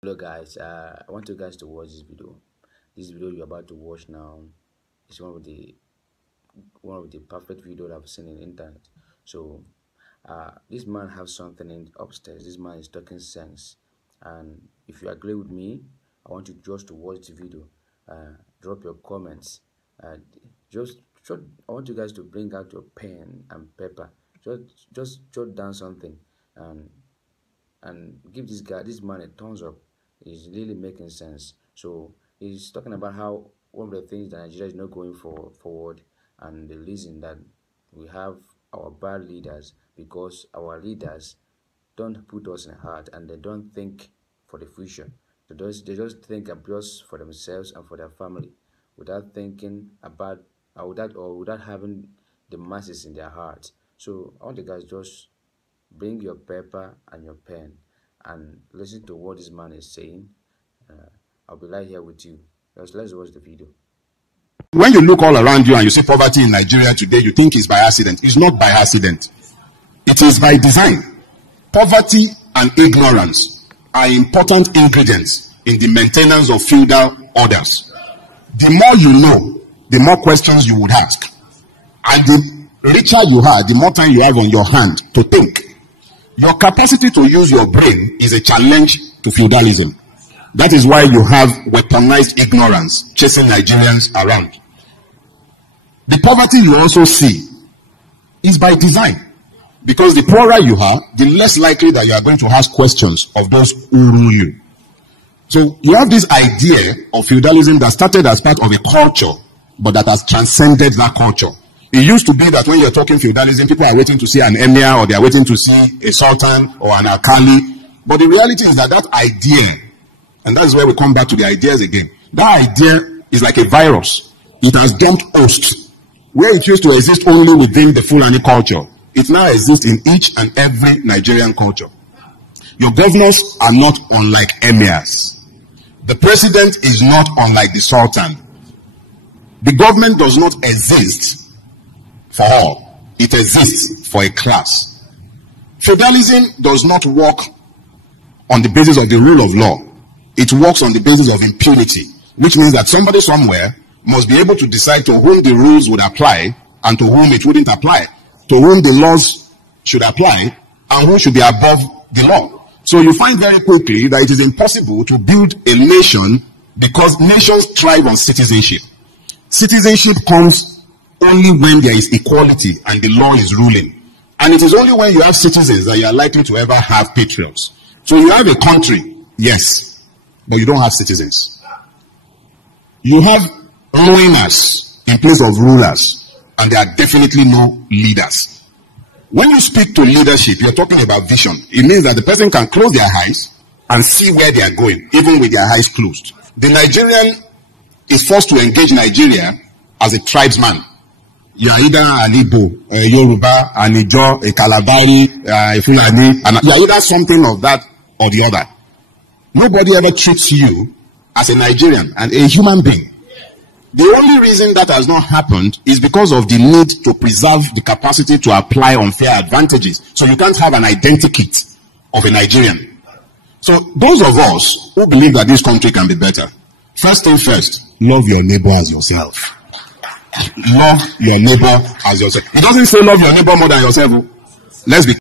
Hello guys, I want you guys to watch this video. This video you're about to watch now is one of the perfect videos I've seen in the internet. So this man has something in upstairs. This man is talking sense, and if you agree with me, I want you just to watch the video. Drop your comments. I want you guys to bring out your pen and paper. Just jot down something and give this man a thumbs up. It's really making sense. So he's talking about how one of the things that Nigeria is not going forward, and the reason that we have our bad leaders, because our leaders don't put us in heart and they don't think for the future. They just think just for themselves and for their family, without thinking about without having the masses in their hearts. So I want you guys just bring your paper and your pen and listen to what this man is saying. I'll be right here with you. Let's watch the video. When you look all around you and you see poverty in Nigeria today, you think it's by accident. It's not by accident. It is by design. Poverty and ignorance are important ingredients in the maintenance of feudal orders. The more you know, the more questions you would ask. And the richer you are, the more time you have on your hand to think. Your capacity to use your brain is a challenge to feudalism. That is why you have weaponized ignorance chasing Nigerians around. The poverty you also see is by design. Because the poorer you are, the less likely that you are going to ask questions of those who rule you. So you have this idea of feudalism that started as part of a culture, but that has transcended that culture. It used to be that when you're talking feudalism, people are waiting to see an emir, or they are waiting to see a sultan or an alkali. But the reality is that idea, and that's where we come back to the ideas again. That idea is like a virus. It has dumped hosts. Where it used to exist only within the Fulani culture, it now exists in each and every Nigerian culture. Your governors are not unlike emirs. The president is not unlike the sultan. The government does not exist for all. It exists for a class. Feudalism does not work on the basis of the rule of law. It works on the basis of impunity, which means that somebody somewhere must be able to decide to whom the rules would apply and to whom it wouldn't apply, to whom the laws should apply and who should be above the law. So you find very quickly that it is impossible to build a nation, because nations thrive on citizenship. Citizenship comes only when there is equality and the law is ruling. And it is only when you have citizens that you are likely to ever have patriots. So you have a country, yes, but you don't have citizens. You have rulers in place of rulers, and there are definitely no leaders. When you speak to leadership, you're talking about vision. It means that the person can close their eyes and see where they are going, even with their eyes closed. The Nigerian is forced to engage Nigeria as a tribesman. You are either an Igbo, a Yoruba, an Ijo, a Kalabari, a Fulani, and you are either something of that or the other. Nobody ever treats you as a Nigerian and a human being. The only reason that has not happened is because of the need to preserve the capacity to apply unfair advantages. So you can't have an identikit of a Nigerian. So those of us who believe that this country can be better, first thing first, love your neighbor as yourself. Love your neighbor as yourself. It doesn't say love your neighbor more than yourself. Let's be